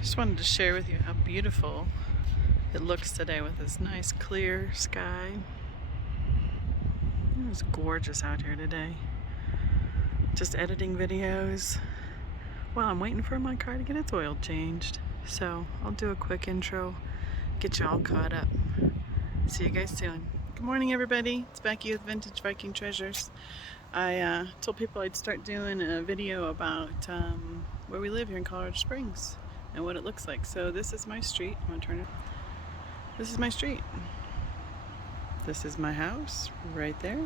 Just wanted to share with you how beautiful it looks today with this nice clear sky. It was gorgeous out here today. Just editing videos while I'm waiting for my car to get its oil changed. So I'll do a quick intro, get you all caught up. See you guys soon. Good morning, everybody. It's Becky with Vintage Viking Treasures. I told people I'd start doing a video about where we live here in Colorado Springs and what it looks like. So this is my street. I'm gonna turn it. This is my street. This is my house right there.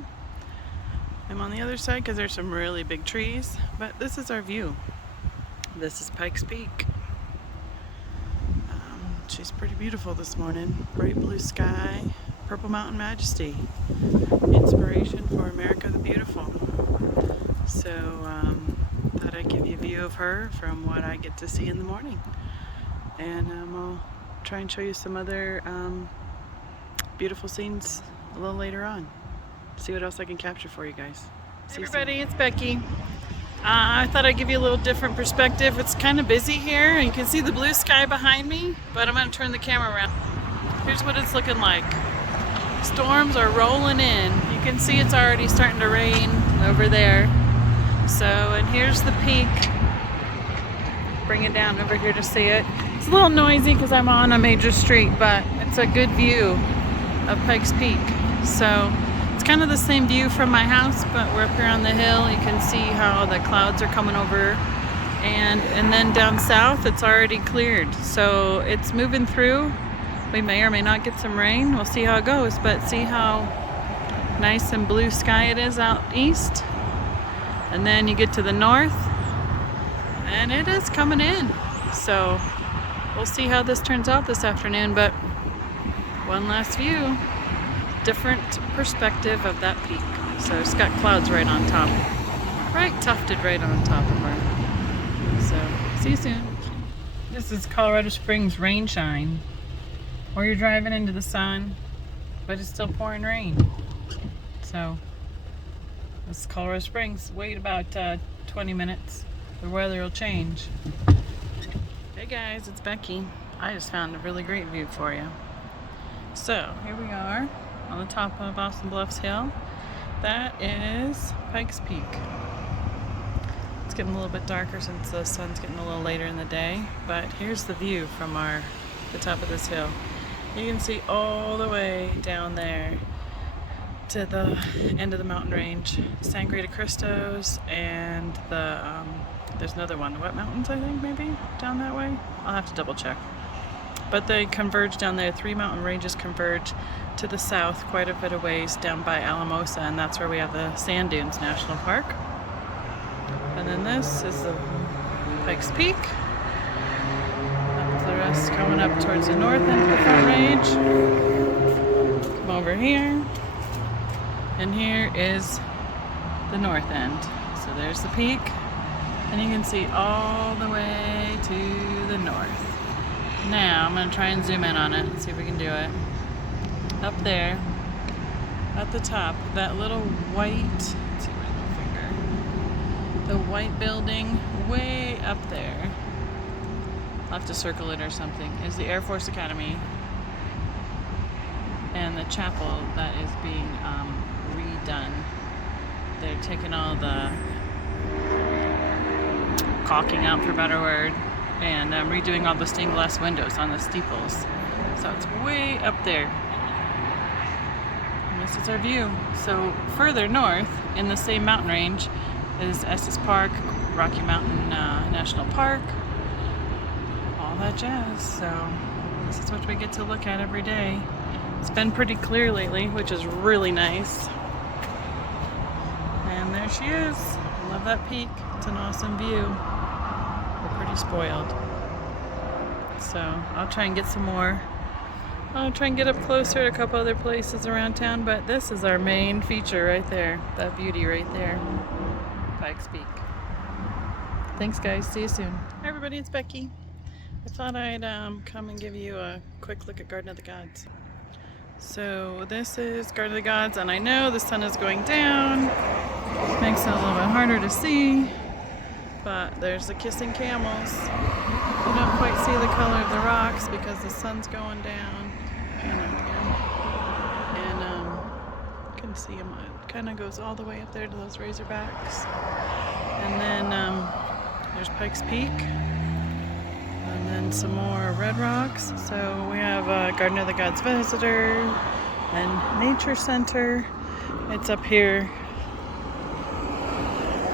I'm on the other side because there's some really big trees, but this is our view. This is Pikes Peak. She's pretty beautiful this morning. Bright blue sky, purple mountain majesty. Inspiration for America the Beautiful. So thought I'd give you a view of her from what I get to see in the morning. And I'll try and show you some other beautiful scenes a little later on. See what else I can capture for you guys. Hey everybody, it's Becky. I thought I'd give you a little different perspective. It's kind of busy here, and you can see the blue sky behind me, but I'm going to turn the camera around. Here's what it's looking like. Storms are rolling in. You can see it's already starting to rain over there. So, and here's the peak. Bring it down over here to see it. It's a little noisy because I'm on a major street, but it's a good view of Pikes Peak. So, it's kind of the same view from my house, but we're up here on the hill. You can see how the clouds are coming over. And then down south, it's already cleared. So it's moving through. We may or may not get some rain. We'll see how it goes, but see how nice and blue sky it is out east. And then you get to the north, and it is coming in. So we'll see how this turns out this afternoon, but one last view. Different perspective of that peak. So it's got clouds right on top. Right tufted right on top of her. So, see you soon. This is Colorado Springs rain shine. Or you're driving into the sun, but it's still pouring rain. So, this is Colorado Springs. Wait about 20 minutes. The weather will change. Hey guys, it's Becky. I just found a really great view for you. So, here we are on the top of Austin Bluffs Hill. That is Pikes Peak. It's getting a little bit darker since the sun's getting a little later in the day, but here's the view from the top of this hill. You can see all the way down there to the end of the mountain range, Sangre de Cristos, and there's another one, the Wet Mountains, I think, maybe down that way. I'll have to double check. But they converge down there. 3 mountain ranges converge to the south quite a bit of ways down by Alamosa, and that's where we have the Sand Dunes National Park. And then this is the Pikes Peak. That's the rest coming up towards the north end of the Front Range. Come over here. And here is the north end. So there's the peak. And you can see all the way to the north. Now, I'm going to try and zoom in on it and see if we can do it. Up there, at the top, that little white, let's see my little finger, the white building way up there, I'll have to circle it or something, is the Air Force Academy and the chapel that is being redone. They're taking all the caulking out, for a better word, and redoing all the stained glass windows on the steeples. So it's way up there. And this is our view. So further north in the same mountain range is Estes Park, Rocky Mountain National Park, all that jazz. So this is what we get to look at every day. It's been pretty clear lately, which is really nice. And there she is. I love that peak. It's an awesome view. We're pretty spoiled. So I'll try and get some more. I'll try and get up closer to a couple other places around town, but this is our main feature right there. That beauty right there. Pikes Peak. Thanks guys, see you soon. Hi everybody, it's Becky. I thought I'd come and give you a quick look at Garden of the Gods. So this is Garden of the Gods, and I know the sun is going down. Makes it a little bit harder to see. But there's the kissing camels. You don't quite see the color of the rocks because the sun's going down. And you can see them. It kind of goes all the way up there to those Razorbacks. And then there's Pikes Peak. And then some more red rocks. So we have Garden of the Gods Visitor and Nature Center. It's up here.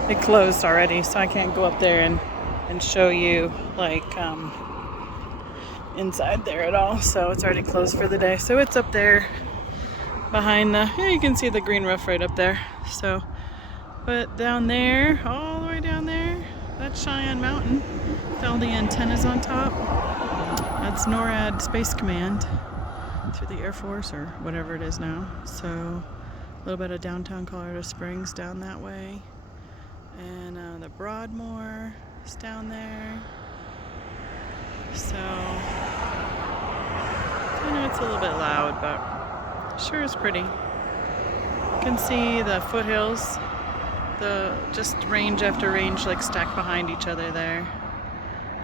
It closed already, so I can't go up there and show you like inside there at all. So it's already closed for the day. So it's up there behind the, yeah, you can see the green roof right up there. So, but down there, all the way down there, that's Cheyenne Mountain with all the antennas on top. That's NORAD Space Command through the Air Force or whatever it is now. So a little bit of downtown Colorado Springs down that way. And the Broadmoor is down there. So I know it's a little bit loud, but sure is pretty. You can see the foothills, the just range after range like stacked behind each other there.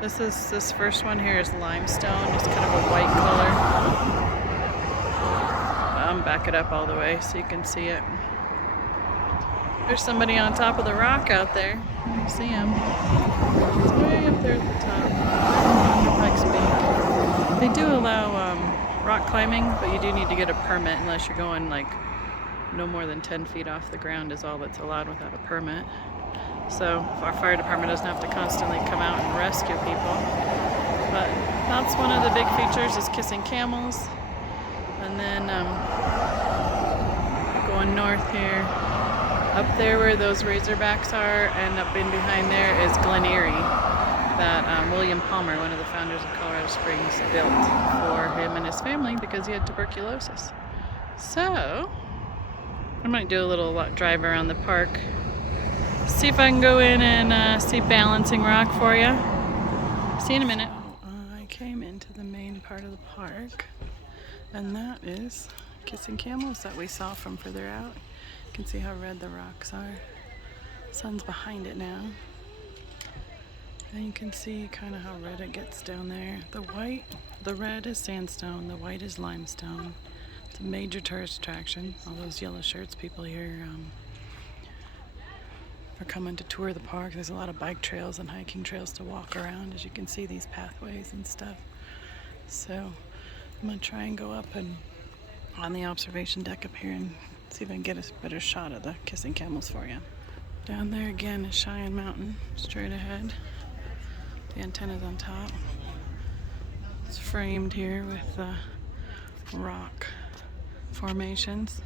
This first one here is limestone, just kind of a white color. Back it up all the way so you can see it. There's somebody on top of the rock out there. You can see him. It's way up there at the top. Under Pikes Peak. They do allow rock climbing, but you do need to get a permit unless you're going like no more than 10 feet off the ground is all that's allowed without a permit. So our fire department doesn't have to constantly come out and rescue people. But that's one of the big features is kissing camels. And then going north here, up there where those Razorbacks are, and up in behind there is Glen Erie that William Palmer, one of the founders of Colorado Springs, built for him and his family because he had tuberculosis. So I might do a little drive around the park, see if I can go in and see Balancing Rock for you. See you in a minute. I came into the main part of the park, and that is Kissing Camels that we saw from further out. You can see how red the rocks are. Sun's behind it now. And you can see kind of how red it gets down there. The red is sandstone, the white is limestone. It's a major tourist attraction. All those yellow shirts people here are coming to tour the park. There's a lot of bike trails and hiking trails to walk around, as you can see these pathways and stuff. So I'm gonna try and go up and on the observation deck up here and see if I can get a better shot of the Kissing Camels for you. Down there again is Cheyenne Mountain, straight ahead. The antenna's on top. It's framed here with rock formations.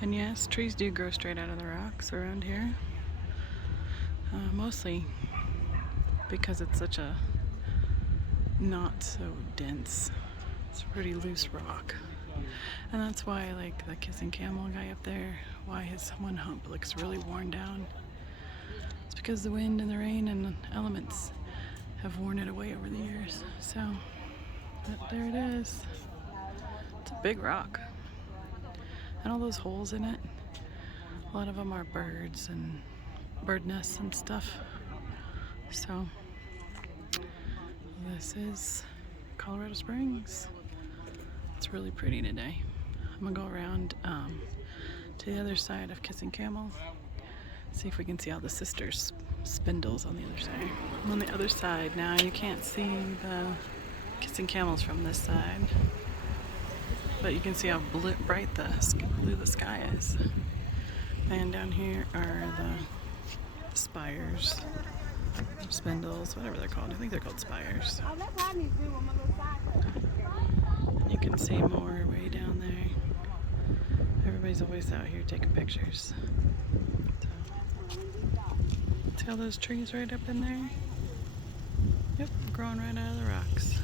And yes, trees do grow straight out of the rocks around here. Mostly because it's such a not so dense, it's a pretty loose rock. And that's why, like, the Kissing Camel guy up there, why his one hump looks really worn down. It's because the wind and the rain and the elements have worn it away over the years. So, but there it is. It's a big rock. And all those holes in it, a lot of them are birds and bird nests and stuff. So, this is Colorado Springs. It's really pretty today. I'm gonna go around to the other side of Kissing Camel, see if we can see all the sisters spindles on the other side. I'm on the other side now. You can't see the Kissing Camels from this side, but you can see how bright blue the sky is. And down here are the spires, spindles, whatever they're called. I think they're called spires. You can see more way down there. Everybody's always out here taking pictures. So, see all those trees right up in there? Yep, growing right out of the rocks.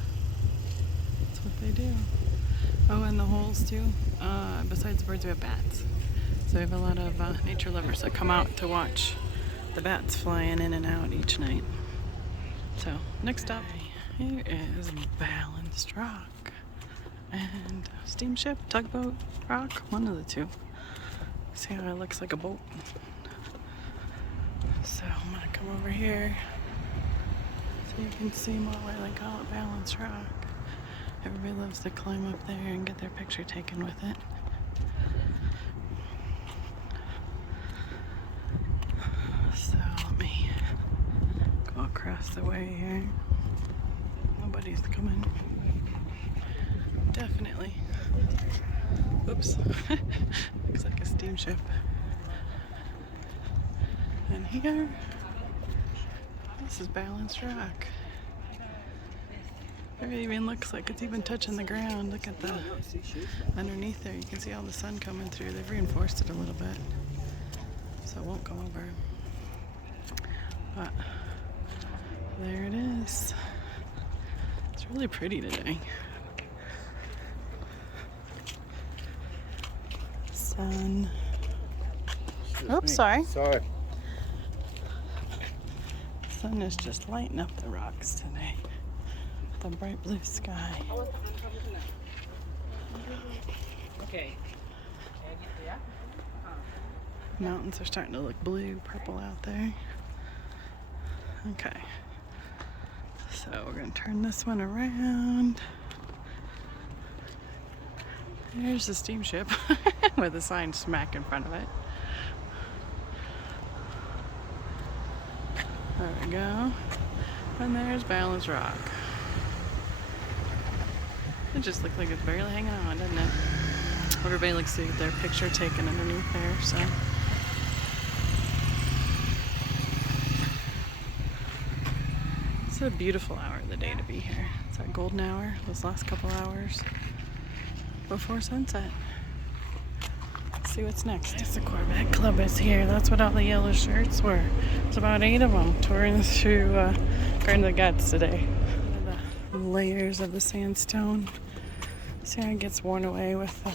That's what they do. Oh, and the holes too. Besides birds, we have bats. So we have a lot of nature lovers that come out to watch the bats flying in and out each night. So, next up, here is Balanced Rock. And Steamship, Tugboat, Rock, one of the two. See how it looks like a boat. So I'm gonna come over here so So you can see more where they call it Balance Rock. Everybody loves to climb up there and get their picture taken with it. So let me go across the way here. Nobody's coming. Definitely. Oops. Looks like a steamship. And here, this is Balance Rock. It even looks like it's even touching the ground. Look at the underneath there. You can see all the sun coming through. They've reinforced it a little bit, so it won't go over. But there it is. It's really pretty today. Sun. Oops, sorry. Sorry. Sun is just lighting up the rocks today. The bright blue sky. Okay. Mountains are starting to look blue, purple out there. Okay. So we're going to turn this one around. There's the steamship with a sign smack in front of it. There we go. And there's Balance Rock. It just looked like it's barely hanging on, doesn't it? Everybody likes to get their picture taken underneath there, so. It's a beautiful hour of the day to be here. It's that golden hour, those last couple hours before sunset. Let's see what's next. Yes, the Corvette Club is here. That's what all the yellow shirts were. There's about 8 of them touring through Garden of the Gods today. The layers of the sandstone. See how it gets worn away with the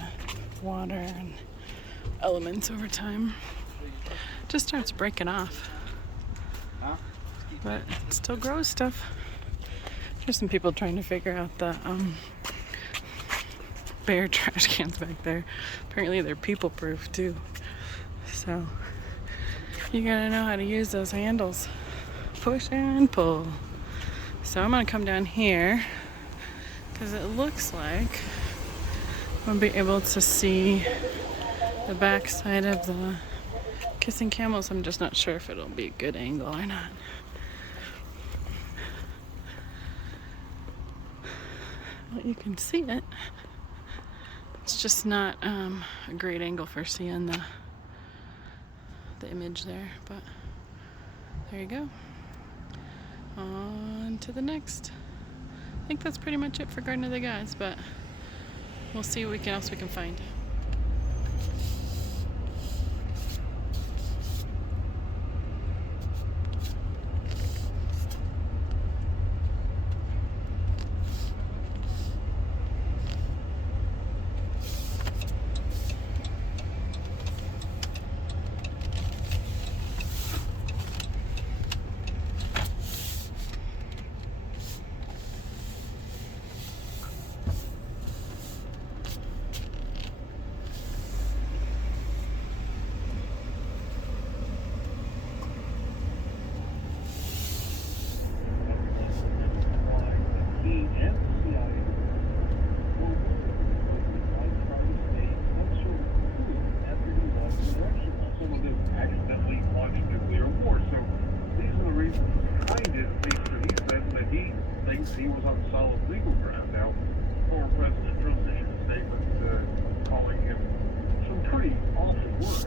water and elements over time. Just starts breaking off. But it still grows stuff. There's some people trying to figure out the bear trash cans back there. Apparently they're people proof too. So you gotta know how to use those handles. Push and pull. So I'm gonna come down here because it looks like I'll be able to see the back side of the Kissing Camels. I'm just not sure if it'll be a good angle or not. Well, you can see it. It's just not a great angle for seeing the image there, but there you go. On to the next. I think that's pretty much it for Garden of the Gods, but we'll see what else we can find. He was on solid legal ground. Now, former President Trump issued a statement calling him some pretty awful words.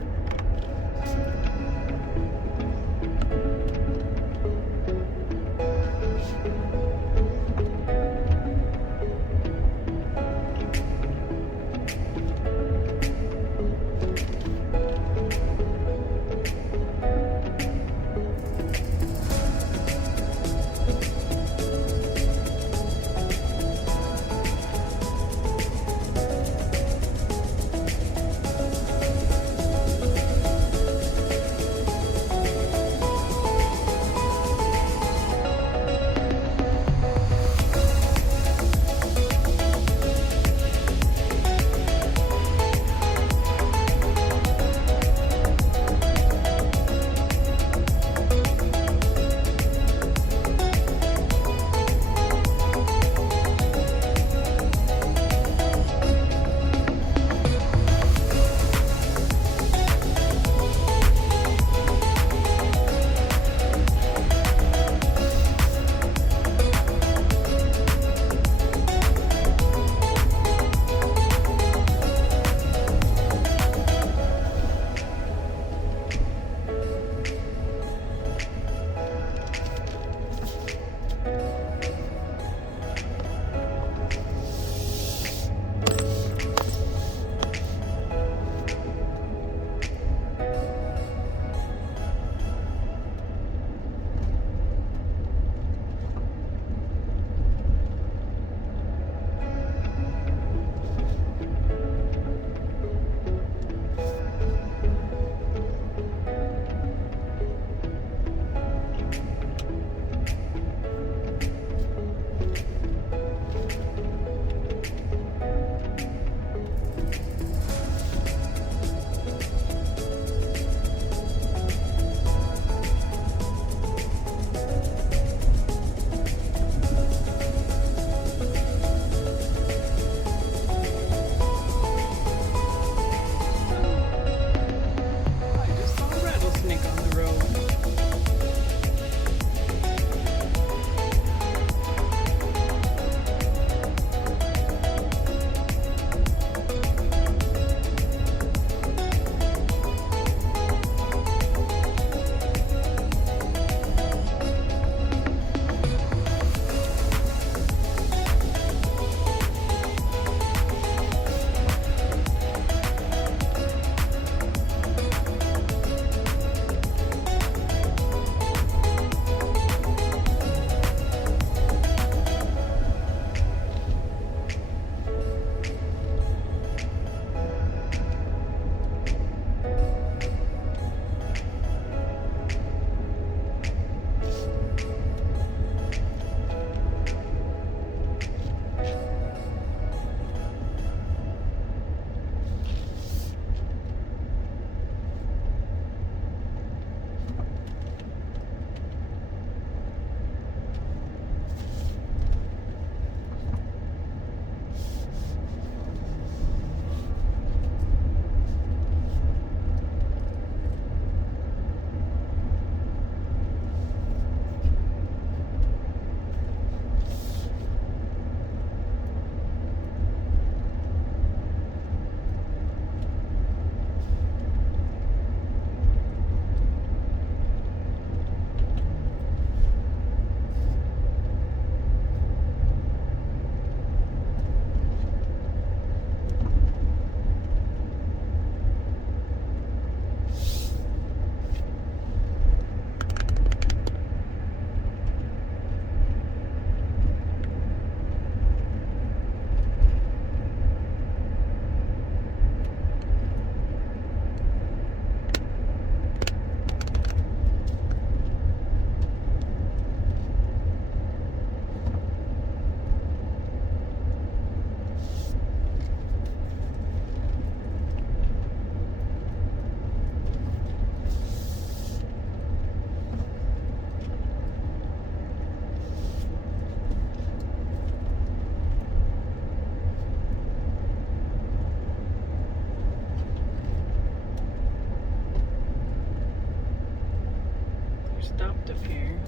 stopped up here.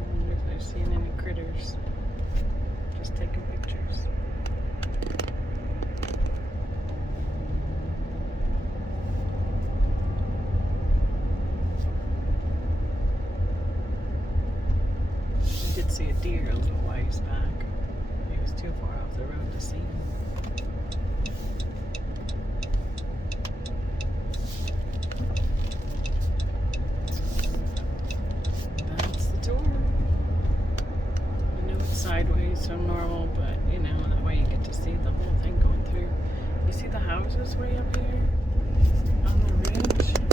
I wonder if I've seen any critters. Just taking pictures. I did see a deer a little ways back. He was too far off the road to see him. That's the tour. I know it's sideways from normal, but you know, that way you get to see the whole thing going through. You see the houses way up here on the ridge?